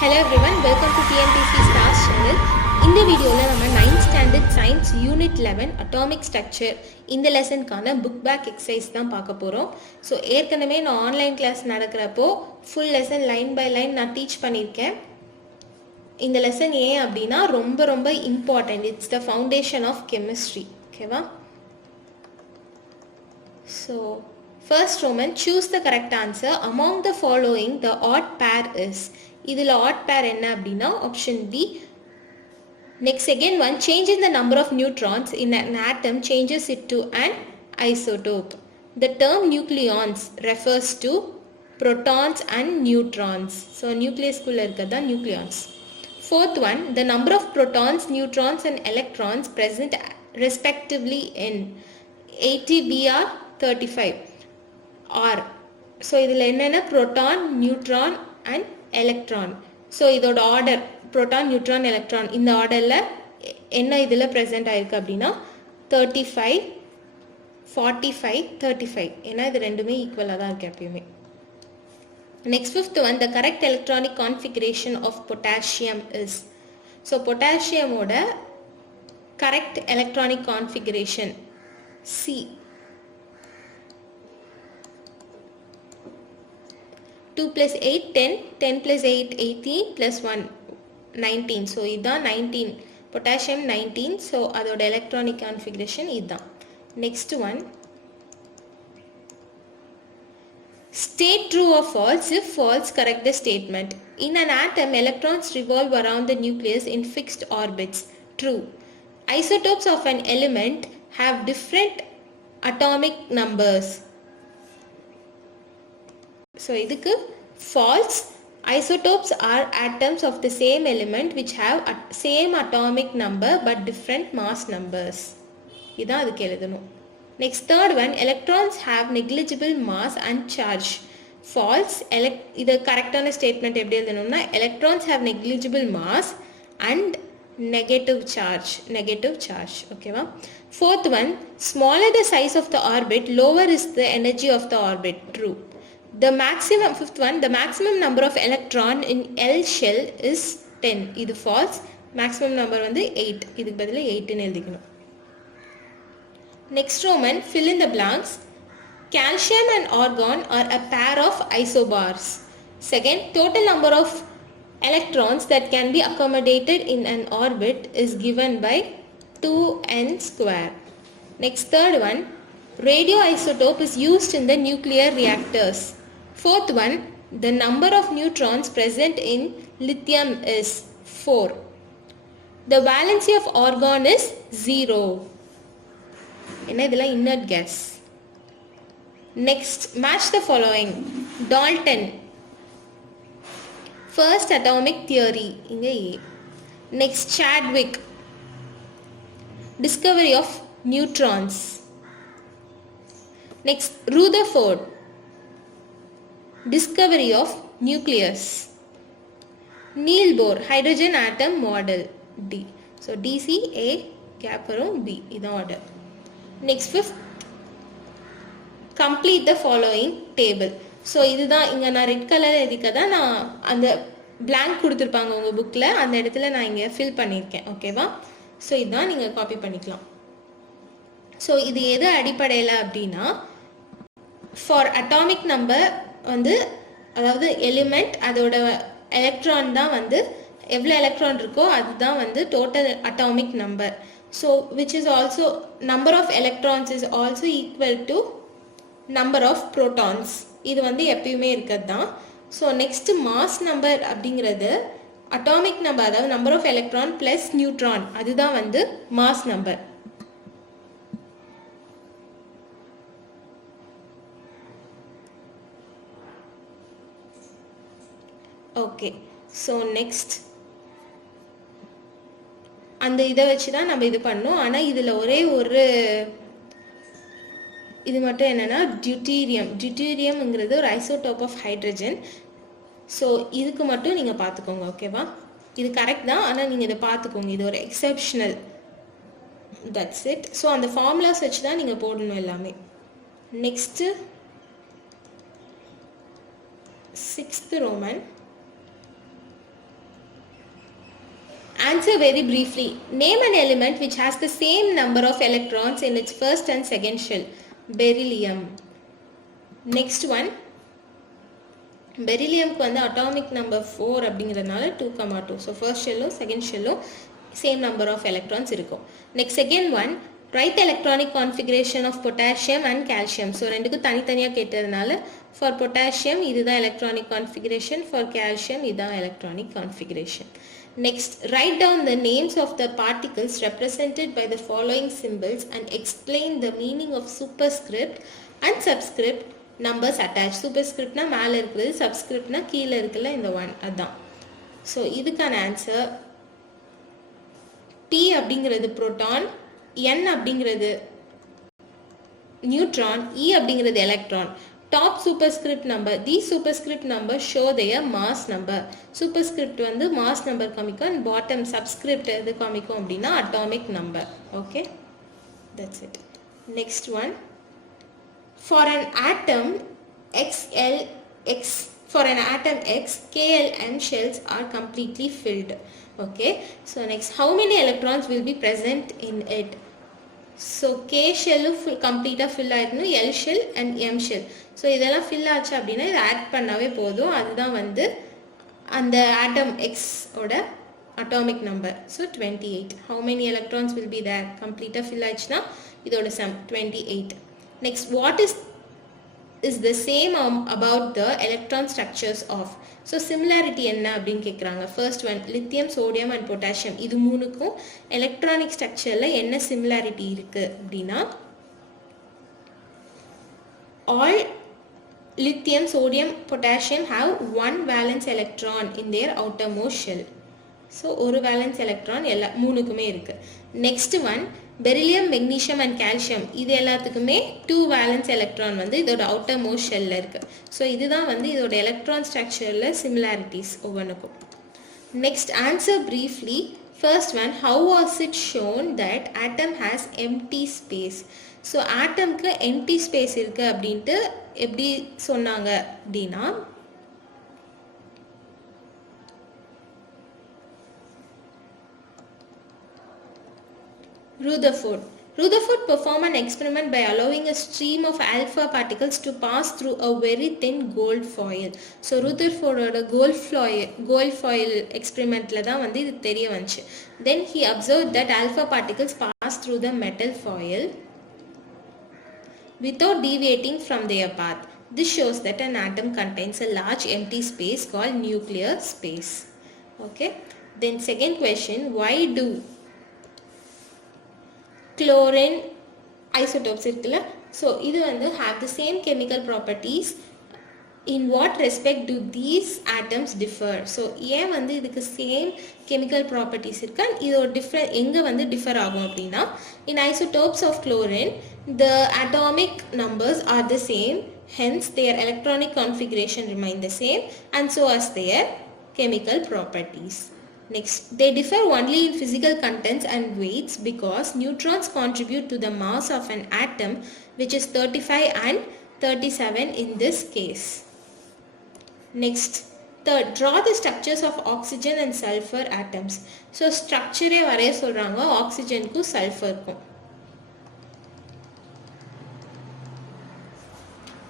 Hello everyone, welcome to TNPC Stars channel. இந்த வீடியோவில் நம்ம 9th standard science unit 11 atomic structure இந்த லெசனுக்கான புக் பேக் எக்ஸசைஸ் தான் பார்க்க போகிறோம். ஸோ ஏற்கனவே நான் ஆன்லைன் கிளாஸ் நடக்கிறப்போ full lesson line by line நான் டீச் பண்ணியிருக்கேன். இந்த லெசன் ஏன் அப்படின்னா ரொம்ப ரொம்ப important. It's the foundation of chemistry. ஓகேவா? So first Roman, choose the correct answer. Among the following, the odd pair is. இதில் odd pair என்ன அப்படின்னா option B. Next second one, change in the number of neutrons in an atom changes it to an isotope. The term nucleons refers to protons and neutrons. So nucleus குள்ள இருக்கிறது nucleons. Fourth one, the number of protons, neutrons and electrons present respectively in 80 Br 35 R. So இதில் என்னென்ன proton, neutron and electron. So இதோட order proton, neutron, electron இந்த ஆர்டரில் என்ன இதில் present ஆயிருக்கு அப்படின்னா 35, 45, 35. ஏன்னா இது ரெண்டுமே ஈக்குவலாக தான் இருக்கு எப்பயுமே. Next fifth one, the correct electronic configuration of potassium is. So potassium ஓட correct electronic configuration C. 2 plus 8, 10, 10 plus 8, 18 plus 1, 19. So இதான் 19. Potassium 19. So அதோட electronic configuration இதான். Next one. State true or false. If false, correct the statement. In an atom, electrons revolve around the nucleus in fixed orbits. True. Isotopes of an element have different atomic numbers. So இதுக்கு false. Isotopes are atoms of the same element which have same atomic number but different mass numbers. இதான் அதுக்கு எழுதணும். Next third one, electrons have negligible mass and charge. False. இது கரெக்டான ஸ்டேட்மெண்ட் எப்படி எழுதணும்னா electrons have negligible mass and negative charge. ஓகேவா? Fourth one, smaller the size of the orbit, lower is the energy of the orbit. True. Fifth one, the maximum number of electron in L shell is 10. இது false. Maximum number வந்து 8. இதுக்கு பதிலா 8 ன்னு எழுதிக்கணும். Next Roman, fill in the blanks. Calcium and argon are a pair of isobars. Second, total number of electrons that can be accommodated in an orbit is given by 2n square. Next third one, radioisotope is used in the nuclear reactors. Fourth one, the number of neutrons present in lithium is 4. The valency of argon is 0. என்ன இதெல்லாம் inert gas. Next, match the following. Dalton. First atomic theory. இங்க A. Next, Chadwick. Discovery of neutrons. Next, Rutherford. Discovery of nucleus. Niels Bohr, hydrogen atom model. D. So DC, A, gap வரும் B. இதான் order. Next fifth, complete the following table. So இதுதான் இங்க நான் red colour எதுக்கதான் நான் அந்த blank கொடுத்துருப்பாங்க உங்க புக்ல அந்த இடத்துல நான் இங்க ஃபில் பண்ணியிருக்கேன். ஓகேவா? ஸோ இதுதான் நீங்க காப்பி பண்ணிக்கலாம். ஸோ இது எது அடிப்படையில் அப்படின்னா ஃபார் அட்டாமிக் நம்பர் வந்து அதாவது எலிமெண்ட் அதோட எலக்ட்ரான் தான் வந்து எவ்வளோ எலக்ட்ரான் இருக்கோ அதுதான் வந்து total atomic number. So which is also number of electrons is also equal to number of protons. இது வந்து எப்பயுமே இருக்கிறது தான். ஸோ நெக்ஸ்ட் மாஸ் நம்பர் அப்படிங்கிறது அட்டாமிக் நம்பர் அதாவது number of electron plus neutron அதுதான் வந்து mass number. Okay, so next அந்த இதை வச்சு தான் நம்ம இது பண்ணோம். ஆனால் இதில் ஒரே ஒரு இது மட்டும் என்னென்னா டியூட்டீரியம்ங்கிறது ஒரு ஐசோடோப் ஆஃப் ஹைட்ரஜன். ஸோ இதுக்கு மட்டும் நீங்கள் பார்த்துக்கோங்க. ஓகேவா? இது கரெக்ட் தான், ஆனால் நீங்கள் இதை பார்த்துக்கோங்க. இது ஒரு எக்ஸப்ஷனல். That's it. ஸோ அந்த ஃபார்முலாஸ் வச்சு தான் நீங்கள் போடணும் எல்லாமே. Next 6th Roman, answer very briefly. Name an element which has the same number of electrons in its first and second shell. Beryllium. Next one. பெரிலியம்க்கு வந்து அட்டாமிக் நம்பர் 4 அப்படிங்கிறதுனால 2,2. So first ஷெல்லும் செகண்ட் ஷெல்லும் சேம் நம்பர் ஆஃப் எலக்ட்ரான்ஸ் இருக்கும். Next second one, right electronic configuration of potassium and calcium. So ரெண்டுக்கும் தனித்தனியாக கேட்டதுனால for potassium இதுதான் எலக்ட்ரானிக் கான்ஃபிகரேஷன், ஃபார் கால்சியம் இதுதான் electronic configuration. Next, write down the names of the particles represented by the following symbols and explain the meaning of superscript and subscript numbers attached. Superscript na மேல இருக்குது, subscript na கீழ இருக்குல்ல இந்த 1 அதான். ஸோ இதுக்கான answer P அப்படிங்கிறது proton, N அப்படிங்கிறது neutron, E அப்படிங்கிறது electron. Top superscript number, these superscript numbers show their mass number. Superscript வந்து mass number காமிக்கும், and bottom subscript எது காமிக்கும் அப்படின்னா atomic number. Okay, that's it. Next one, for an atom for an atom X, KLN shells are completely filled. Okay, so next, how many electrons will be present in it? So K shell கம்ப்ளீட்டாக fill ஆகிடணும், L shell and M shell. So இதெல்லாம் fill ஆச்சு அப்படின்னா இதை ஆட் பண்ணாவே போதும். அதுதான் வந்து அந்த ஆட்டம் எக்ஸோட atomic number. So 28. How many electrons will be there? கம்ப்ளீட்டாக ஃபில் ஆச்சுன்னா இதோட sum 28. Next, what is the same about the electron structures of? So similarity என்ன அப்படின்னு கேட்குறாங்க. First one, lithium, sodium and potassium இது மூணுக்கும் எலக்ட்ரானிக் ஸ்ட்ரக்சரில் என்ன சிமிலாரிட்டி இருக்குது அப்படின்னா, all lithium, sodium, potassium have one valence electron in their outermost shell. So ஒரு வேலன்ஸ் எலக்ட்ரான் எல்லா மூணுக்குமே இருக்குது. Next one, beryllium, magnesium and calcium இது எல்லாத்துக்குமே 2 வேலன்ஸ் எலக்ட்ரான் வந்து இதோட அவுட்டர் மோஸ்ட் ஷெல்லில் இருக்குது. ஸோ இதுதான் வந்து இதோட எலக்ட்ரான் ஸ்ட்ரக்சரில் சிமிலாரிட்டிஸ் ஒவ்வொன்றுக்கும். Next, answer briefly. First one, how was it shown that atom has empty space? So ஆட்டம்க்கு எம்டி ஸ்பேஸ் இருக்குது அப்படின்ட்டு எப்படி சொன்னாங்க அப்படின்னா, Rutherford performed an experiment by allowing a stream of alpha particles to pass through a very thin gold foil. So Rutherford gold foil experimentல தான் வந்து இது தெரிய வந்துச்சு. Then he observed that alpha particles pass through the metal foil without deviating from their path. This shows that an atom contains a large empty space called nuclear space. Okay. Then second question, why do chlorine isotopes இருக்குல்ல, ஸோ இது வந்து have the same chemical properties. In what respect do these atoms differ? So ஏன் வந்து இதுக்கு same chemical properties இருக்கு, இதோட டிஃப்ரெண்ட் எங்கே வந்து டிஃபர் ஆகும் அப்படின்னா, in isotopes of chlorine the atomic numbers are the same, hence their electronic configuration remain the same, and so as their chemical properties. Next, they differ only in physical contents and weights because neutrons contribute to the mass of an atom, which is 35 and 37 in this case. Next, third, draw the structures of oxygen and sulfur atoms. So structure வரைய சொல்றாங்க, ஆக்சிஜனுக்கும் சல்ஃபருக்கும்.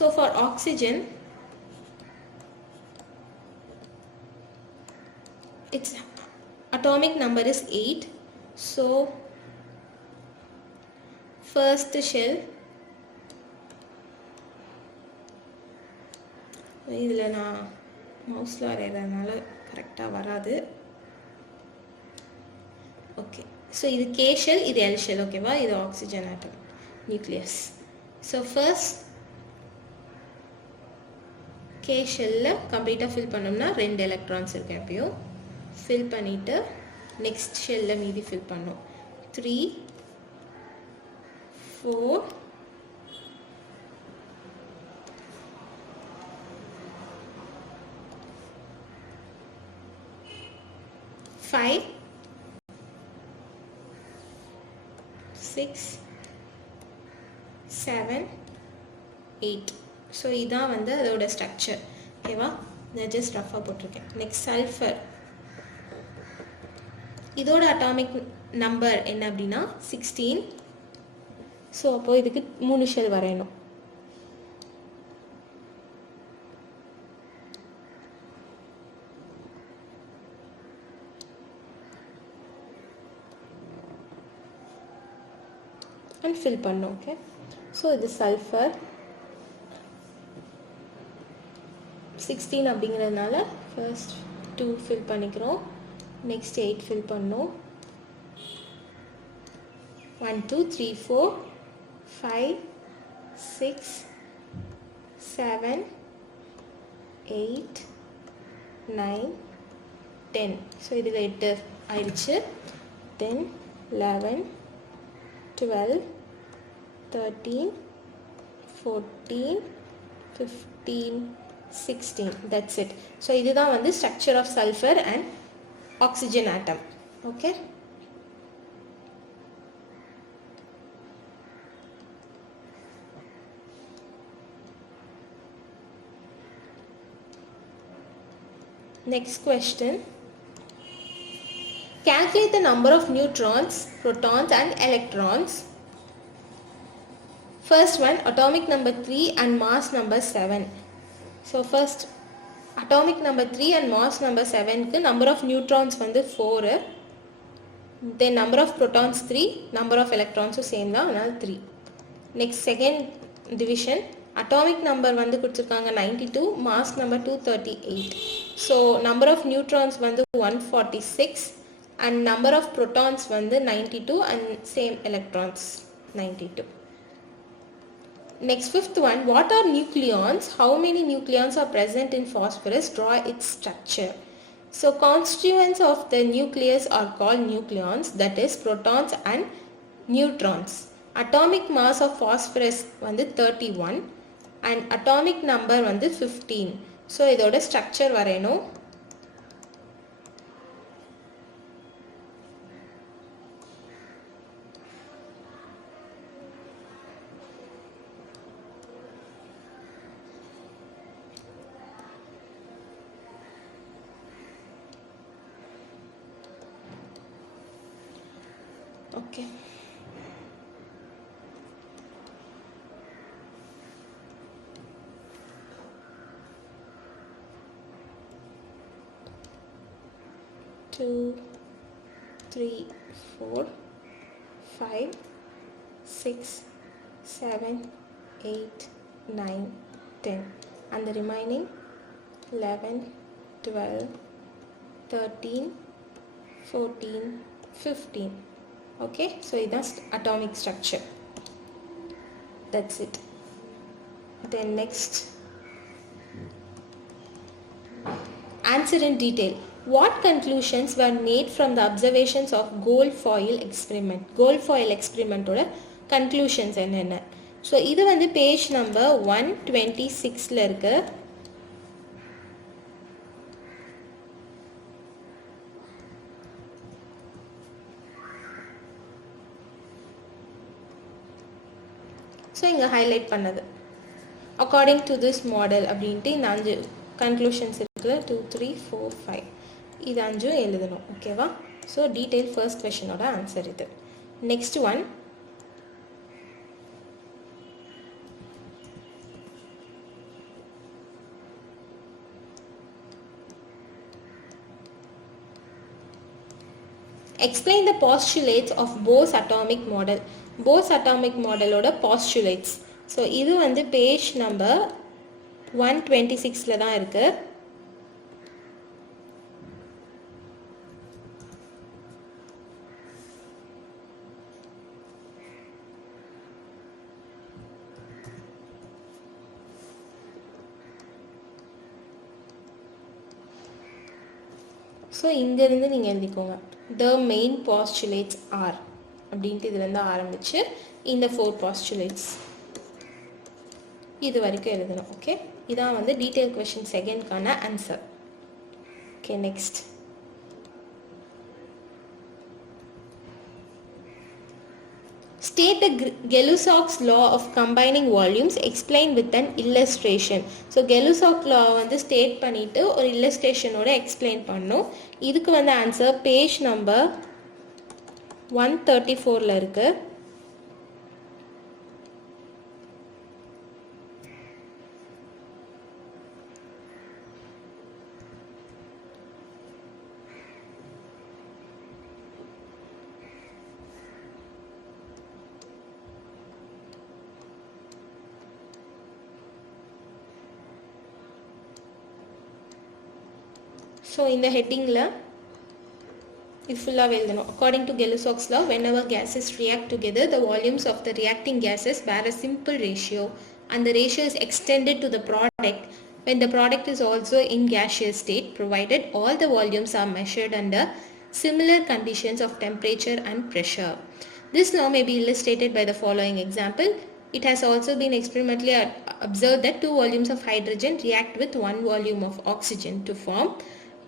So for oxygen, its atomic number is 8. So first shell, இதில் நான் மவுஸில் வரைகிறதுனால கரெக்டாக வராது. ஓகே, ஸோ இது K shell, இது L shell. ஓகேவா, இது oxygen atom nucleus. So first K ஷெல்லில் கம்ப்ளீட்டாக ஃபில் பண்ணோம்னா 2 எலக்ட்ரான்ஸ் இருக்கு. எப்பயும் ஃபில் பண்ணிவிட்டு நெக்ஸ்ட் ஷெல்லில் மீதி ஃபில் பண்ணோம். 3 4 5 6 7 8. ஸோ இதான் வந்து அதோட ஸ்ட்ரக்சர். ஓகேவா, நான் ஜஸ்ட் ரஃபாக போட்டிருக்கேன். நெக்ஸ்ட் சல்ஃபர், இதோட அட்டாமிக் நம்பர் என்ன அப்படின்னா 16. ஸோ அப்போது இதுக்கு 3 ஷெல் வரையணும். அண்ட் ஃபில் பண்ணோம். ஓகே, ஸோ இது சல்ஃபர் 16 அப்படிங்கிறதுனால ஃபர்ஸ்ட் 2 ஃபில் பண்ணிக்கிறோம். நெக்ஸ்ட் 8 ஃபில் பண்ணோம். 1 2 3 4 5 6 7 8 9 10. ஸோ இதில் 8 ஆயிடுச்சு. தென் 11 12 13 14 15 16. That's it. So இதுதான் வந்து structure of sulfur and oxygen atom. Okay. Next question. Calculate the number of neutrons, protons and electrons. First one, atomic number 3 and mass number 7. So first, atomic number 3 and mass number 7 க்கு number of neutrons வந்து 4. Then number of protons 3, number of electrons same தான், அதனால 3. Next second division, atomic number வந்து கொடுத்திருக்காங்க 92, mass number 238. So number of neutrons வந்து 146 and number of protons வந்து 92 and same electrons 92. Next fifth one, what are nucleons? How many nucleons are present in phosphorus? Draw its structure. So constituents of the nucleus are called nucleons, that is protons and neutrons. Atomic mass of phosphorus வந்து 31 and atomic number வந்து 15. So இதோட structure வரையணும். Okay. Two, 3, 4, 5, 6, 7, 8, 9, 10 and the remaining 11, 12, 13, 14, 15. Okay, so that's atomic structure. That's it. Then next, answer in detail. What conclusions were made from the observations of gold foil experiment? Gold foil experiment oda conclusions enna? So இது வந்து page number 126ல இருக்கு. ஸோ இங்கே ஹைலைட் பண்ணது according to this model அப்படின்ட்டு இந்த 5 கன்க்ளூஷன்ஸ் இருக்குல்ல 2 3 4 5 இது 5 எழுதணும். ஓகேவா? ஸோ டீட்டெயில் ஃபர்ஸ்ட் கொஷனோட ஆன்சர் இது. Next one, explain the postulates of Bose atomic model. Bose atomic model ஓட postulates. ஸோ இது வந்து பேஜ் நம்பர் 126ல தான் இருக்கு. ஸோ இங்கேருந்து நீங்கள் எழுதிக்கோங்க. The main postulates are அப்படின்ட்டு இதுலேருந்து ஆரம்பித்து இந்த 4 postulates இது வரைக்கும் எழுதணும். ஓகே, இதான் வந்து டீட்டெயில் கொஷின் செகண்ட்கான answer. Okay, next state the Gay-Lussac's law of combining volumes, explain with an illustration. So Gay-Lussac law வந்து ஸ்டேட் பண்ணிட்டு ஒரு இல்லஸ்ட்ரேஷனோட எக்ஸ்பிளைன் பண்ணோம். இதுக்கு வந்து ஆன்சர் பேஜ் நம்பர் 134ல இருக்கு. ஸோ இந்த ஹெட்டிங்கில் இது ஃபுல்லாக எழுதணும். According to Gay-Lussac's law, whenever gases react together, the volumes of the reacting gases bear a simple ratio, and the ratio is extended to the product when the product is also in gaseous state, provided all the volumes are measured under similar conditions of temperature and pressure. This law may be illustrated by the following example. It has also been experimentally observed that 2 volumes of hydrogen react with 1 volume of oxygen to form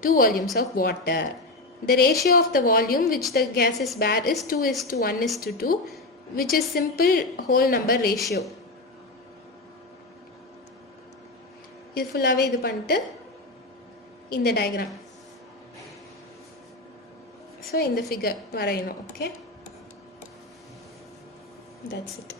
2 volumes of water. The ratio of the volume which the gases bear is 2:1:2, which is simple whole number ratio. இது ஃபுல்லாகவே இது பண்ணிட்டு இந்த diagram, so இந்த ஃபிகர் வரையணும். Okay, that's it.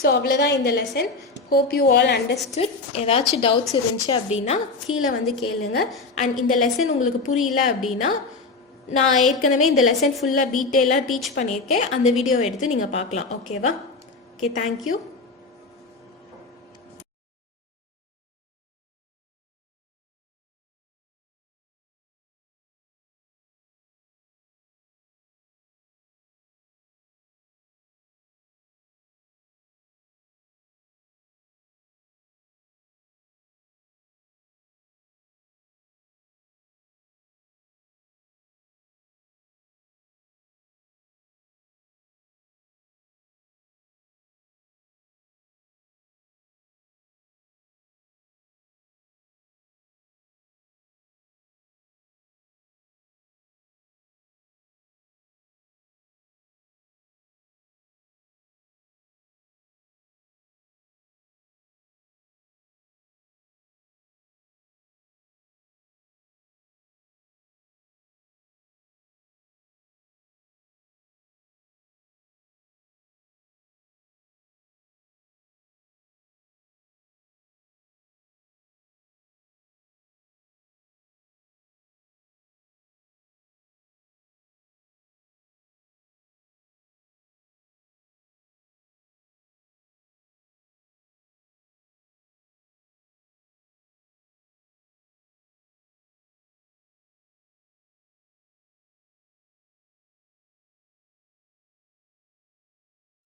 So அவ்வளோதான் இந்த lesson. Hope you all understood. ஏதாச்சும் டவுட்ஸ் இருந்துச்சு அப்படின்னா கீழே வந்து கேளுங்க. அண்ட் இந்த லெசன் உங்களுக்கு புரியல அப்படின்னா நான் ஏற்கனவே இந்த லெசன் ஃபுல்லாக டீட்டெயிலாக டீச் பண்ணியிருக்கேன், அந்த வீடியோவை எடுத்து நீங்கள் பார்க்கலாம். ஓகேவா? Okay, thank you.